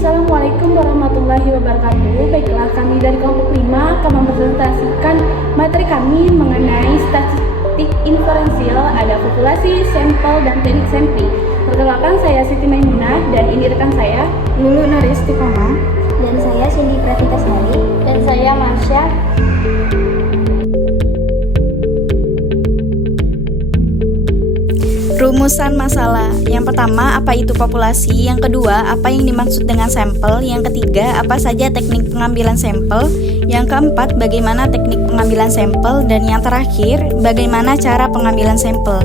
Assalamualaikum warahmatullahi wabarakatuh. Baiklah, kami dari kelompok 5 akan mempresentasikan materi kami mengenai statistik inferensial, ada populasi, sampel, dan teknik sampling. Perkenalkan, saya Siti Maimunah dan ini rekan saya Lulu Nuristikoma, dan saya Cindy Pratikasari, dan saya Marsha. Rumusan masalah. Yang pertama, apa itu populasi? Yang kedua, apa yang dimaksud dengan sampel? Yang ketiga, apa saja teknik pengambilan sampel? Yang keempat, bagaimana teknik pengambilan sampel? Dan yang terakhir, bagaimana cara pengambilan sampel?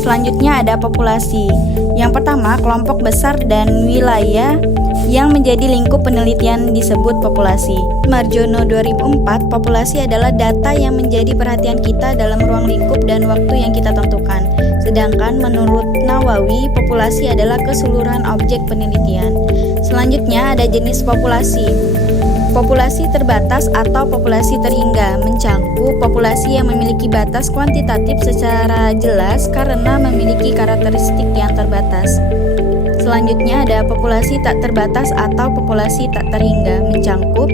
Selanjutnya ada populasi. Yang pertama, kelompok besar dan wilayah yang menjadi lingkup penelitian disebut populasi. Marjono 2004, populasi adalah data yang menjadi perhatian kita dalam ruang lingkup dan waktu yang kita tentukan. Sedangkan menurut Nawawi, populasi adalah keseluruhan objek penelitian. Selanjutnya ada jenis populasi. Populasi terbatas atau populasi terhingga mencakup populasi yang memiliki batas kuantitatif secara jelas karena memiliki karakteristik yang terbatas. Selanjutnya ada populasi tak terbatas atau populasi tak terhingga mencakup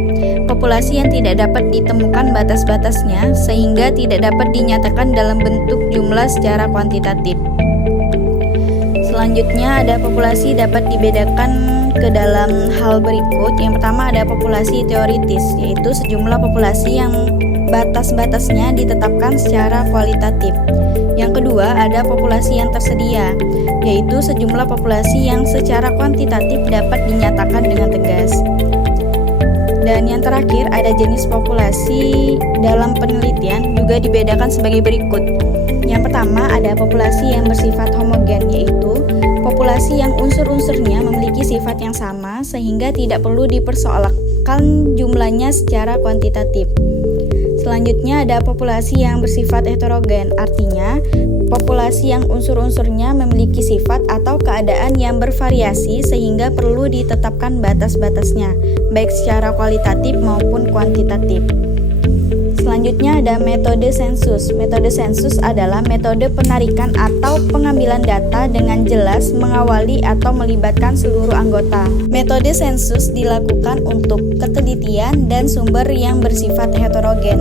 populasi yang tidak dapat ditemukan batas-batasnya sehingga tidak dapat dinyatakan dalam bentuk jumlah secara kuantitatif. Selanjutnya ada populasi dapat dibedakan ke dalam hal berikut. Yang pertama ada populasi teoritis, yaitu sejumlah populasi yang batas-batasnya ditetapkan secara kualitatif. Yang kedua ada populasi yang tersedia, yaitu sejumlah populasi yang secara kuantitatif dapat dinyatakan dengan tegas. Dan yang terakhir ada jenis populasi dalam penelitian juga dibedakan sebagai berikut. Yang pertama ada populasi yang bersifat homogen, yaitu populasi yang unsur-unsurnya memiliki sifat yang sama sehingga tidak perlu dipersoalkan jumlahnya secara kuantitatif. Selanjutnya ada populasi yang bersifat heterogen, artinya populasi yang unsur-unsurnya memiliki sifat atau keadaan yang bervariasi sehingga perlu ditetapkan batas-batasnya, baik secara kualitatif maupun kuantitatif. Selanjutnya ada metode sensus. Metode sensus adalah metode penarikan atau pengambilan data dengan jelas mengawali atau melibatkan seluruh anggota. Metode sensus dilakukan untuk ketelitian dan sumber yang bersifat heterogen.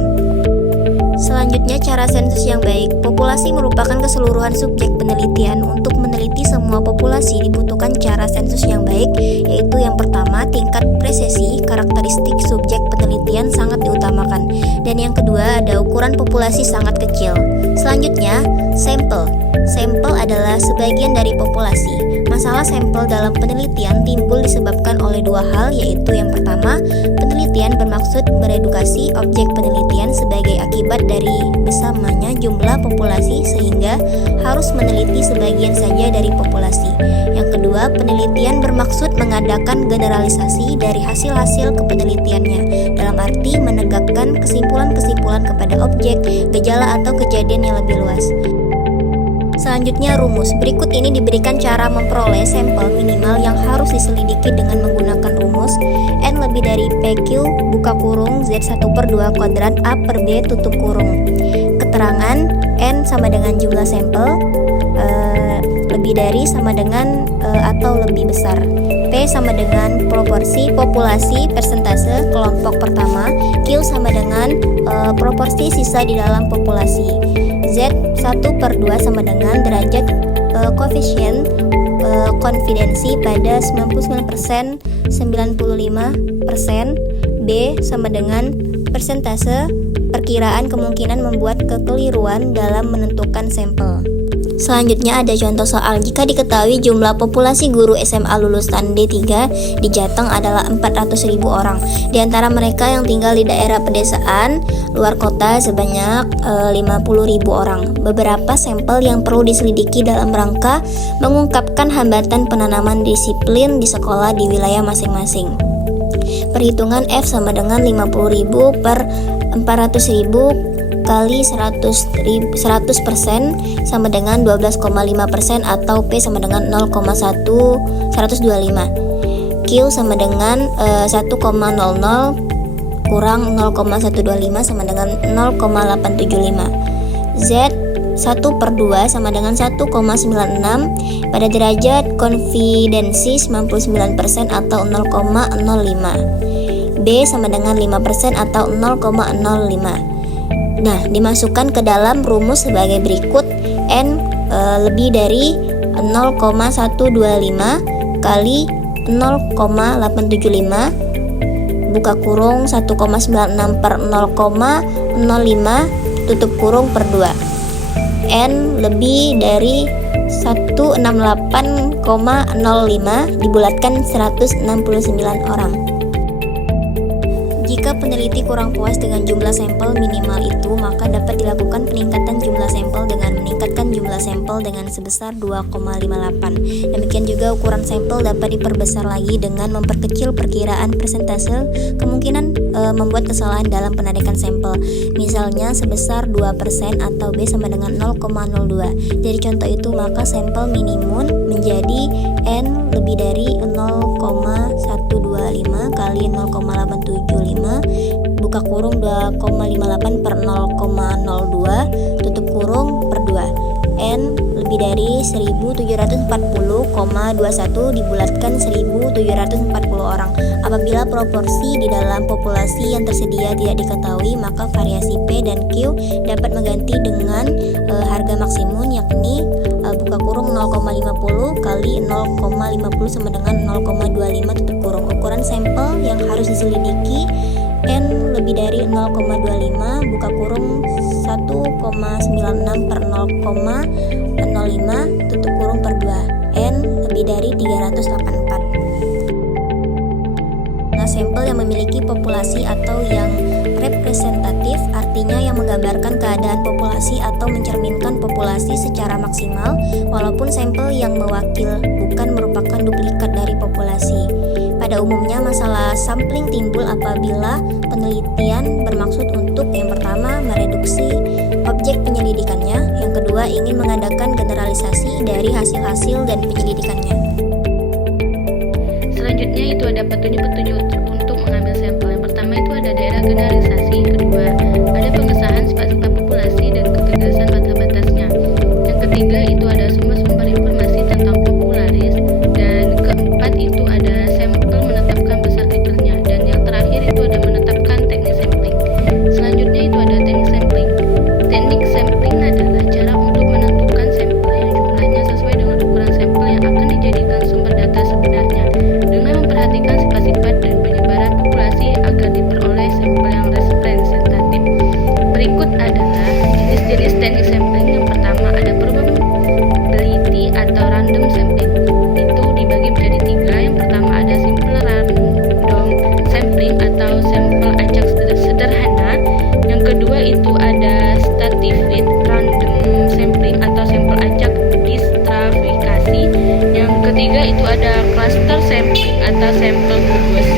Selanjutnya, cara sensus yang baik. Populasi merupakan keseluruhan subjek penelitian. Untuk meneliti semua populasi dibutuhkan cara sensus yang baik, yaitu yang pertama, tingkat presisi karakteristik subjek penelitian sangat diutamakan. Dan yang kedua, ada ukuran populasi sangat kecil. Selanjutnya, sampel. Sampel adalah sebagian dari populasi. Masalah sampel dalam penelitian timbul disebabkan oleh dua hal, yaitu yang pertama, penelitian bermaksud meredukasi objek penelitian sebagai akibat dari bersamanya jumlah populasi sehingga harus meneliti sebagian saja dari populasi. Yang kedua, penelitian bermaksud mengadakan generalisasi dari hasil-hasil kepenelitiannya dalam arti menegakkan kesimpulan-kesimpulan kepada objek, gejala atau kejadian yang lebih luas. Selanjutnya rumus. Berikut ini diberikan cara memperoleh sampel minimal yang harus diselidiki dengan menggunakan rumus N lebih dari PQ buka kurung Z1/2 kuadrat A per B tutup kurung. Keterangan N sama dengan jumlah sampel, lebih dari sama dengan atau lebih besar. P sama dengan proporsi populasi persentase kelompok pertama. Q sama dengan proporsi sisa di dalam populasi. Z1/2 sama dengan derajat koefisien konfidensi pada 99%, 95%. B sama dengan persentase perkiraan kemungkinan membuat kekeliruan dalam menentukan sampel. Selanjutnya ada contoh soal. Jika diketahui jumlah populasi guru SMA lulusan D3 di Jateng adalah 400.000 orang. Di antara mereka yang tinggal di daerah pedesaan luar kota sebanyak 50.000 orang. Beberapa sampel yang perlu diselidiki dalam rangka mengungkapkan hambatan penanaman disiplin di sekolah di wilayah masing-masing. Perhitungan F sama dengan 50.000 per 400.000 kali 100% sama dengan 12,5% atau P sama dengan 0,125. Q sama dengan 1,00 kurang 0,125 sama dengan 0,875. Z 1/2 sama dengan 1,96 pada derajat konfidensi 99% atau 0,05. B sama dengan 5% atau 0,05. Nah, dimasukkan ke dalam rumus sebagai berikut. N lebih dari 0,125 kali 0,875 buka kurung 1,96 per 0,05 tutup kurung per 2. N lebih dari 168,05 dibulatkan 169 orang. Jika peneliti kurang puas dengan jumlah sampel minimal itu, maka dapat dilakukan peningkatan jumlah sampel dengan meningkatkan jumlah sampel dengan sebesar 2,58. Demikian juga ukuran sampel dapat diperbesar lagi dengan memperkecil perkiraan persentase kemungkinan membuat kesalahan dalam penarikan sampel. Misalnya sebesar 2% atau B sama dengan 0,02. Dari contoh itu, maka sampel minimum menjadi N lebih dari 0,125 kali 0,875 buka kurung 2,58 per 0,02 tutup kurung per 2. N lebih dari 1740,21 dibulatkan 1740 orang. Apabila proporsi di dalam populasi yang tersedia tidak diketahui, maka variasi P dan Q dapat mengganti dengan harga maksimum, yakni buka kurung 0,50 kali 0,50 sama dengan 0,25 tutup kurung. Ukuran sampel yang harus diselidiki N lebih dari 0,25 buka kurung 1,96 per 0,05 tutup kurung per 2. N lebih dari 384. Nah, sampel yang memiliki populasi atau yang representatif, artinya yang menggambarkan keadaan populasi atau mencerminkan populasi secara maksimal, walaupun sampel yang mewakil bukan merupakan duplikat dari populasi. Pada umumnya, masalah sampling timbul apabila penelitian bermaksud untuk yang pertama mereduksi objek penyelidikannya, yang kedua ingin mengadakan generalisasi dari hasil-hasil dan penyelidikannya. Selanjutnya itu ada petunjuk-petunjuk untuk mengambil sampel. Yang pertama itu ada daerah generalisasi, kedua ada pengesahan sifat-sifat populasi dan ketegasan batas-batasnya. Yang ketiga itu ada sumber-sumber informasi tentang popularis, dan keempat itu ada sampel menetapkan besar kecilnya, dan yang terakhir itu ada menetapkan teknik sampling. Selanjutnya itu ada teknik sampling. Teknik sampling adalah cara untuk menentukan sampel yang jumlahnya sesuai dengan ukuran sampel yang akan dijadikan sumber data sebenarnya, dengan memperhatikan sifat-sifat dan penyebaran populasi agar diperoleh sampel yang representatif. Berikut adalah jenis-jenis teknik sampling. Yang pertama ada probability atau random sampling. Itu dibagi menjadi 3. Yang pertama ada simple random sampling atau sampel acak sederhana. Yang kedua itu ada stratified random sampling atau sampel acak distratifikasi. Yang ketiga itu ada cluster sampling atau sampel gugus.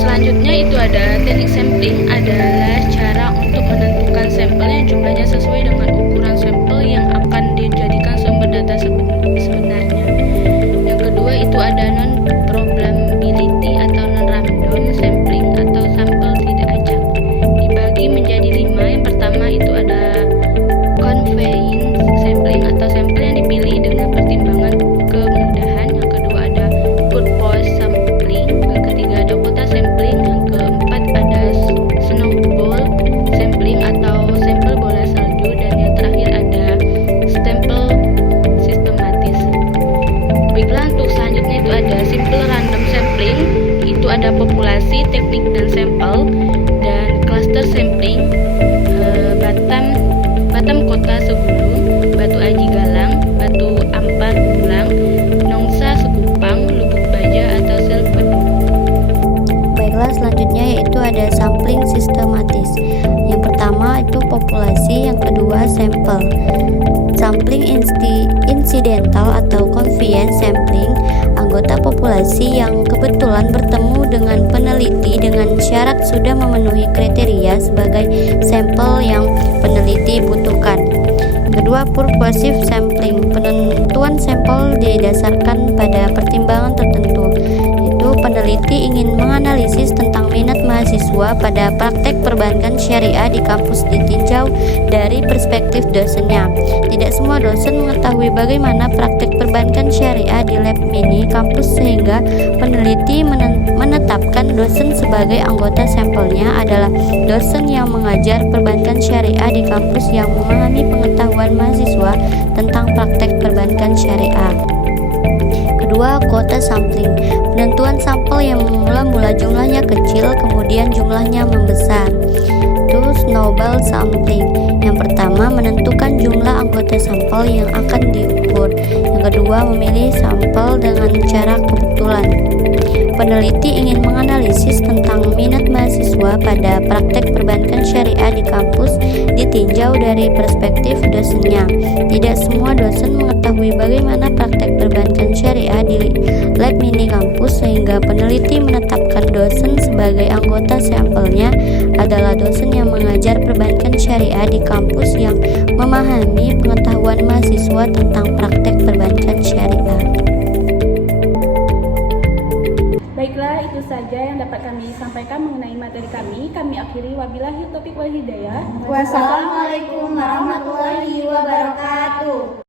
Selanjutnya itu ada teknik sampling adalah cara untuk menentukan sampel yang jumlahnya sesuai dengan ukuran sampel yang akan dijadikan sumber data sebenarnya. Yang kedua itu ada non-probability atau non-random sampling atau sampel tidak acak. Dibagi menjadi 5. Yang pertama itu ada conveyance sampling atau sampel yang dipilih dengan pertimbangan kemudahan. Yang kedua ada purpose sampling. Yang ketiga ada quota sampling. Yang keempat ada snowball sampling atau sampel bola salju, dan yang terakhir ada stempel sistematis. Baiklah, untuk selanjutnya itu ada simple random sampling. Itu ada populasi, teknik dan sampel, dan cluster sampling Batam Kota Segulung, Batu Aji Galang, Batu Ampar Bulang, Nongsa Sekupang, Lubuk Baja atau Selpedu. Baiklah, selanjutnya yaitu ada sampling sistematis. Yang pertama itu populasi, yang kedua sampel. Sampling incidental atau conveyance sampling, anggota populasi yang kebetulan bertemu dengan peneliti dengan syarat sudah memenuhi kriteria sebagai sampel yang peneliti butuhkan. Kedua, purposive sampling, penentuan sampel didasarkan pada pertimbangan tertentu. Itu peneliti ingin menganalisis tentang minat mahasiswa pada praktek perbankan syariah di kampus ditinjau dari perspektif dosennya. Tidak semua dosen mengetahui bagaimana praktek perbankan syariah di lab mini kampus, sehingga peneliti menetapkan dosen sebagai anggota sampelnya adalah dosen yang mengajar perbankan syariah di kampus yang memahami pengetahuan mahasiswa tentang praktek perbankan syariah. Kedua, kuota sampling. Penentuan sampel yang mula-mula jumlahnya kecil, kemudian jumlahnya membesar. Terus, snowball sampling. Yang pertama, menentukan jumlah anggota sampel yang akan diukur. Yang kedua, memilih sampel dengan cara kebetulan. Peneliti ingin menganalisis tentang minat mahasiswa pada praktek perbankan syariah di kampus ditinjau dari perspektif dosennya. Tidak semua dosen mengetahui bagaimana praktek perbankan syariah di lab mini kampus, sehingga peneliti menetapkan dosen sebagai anggota sampelnya adalah dosen yang mengajar perbankan syariah di kampus yang memahami pengetahuan mahasiswa tentang praktek perbankan syariah. Baiklah, itu saja yang dapat kami sampaikan mengenai materi kami. Kami akhiri, wabillahi taufiq wal hidayah. Wassalamualaikum warahmatullahi wabarakatuh.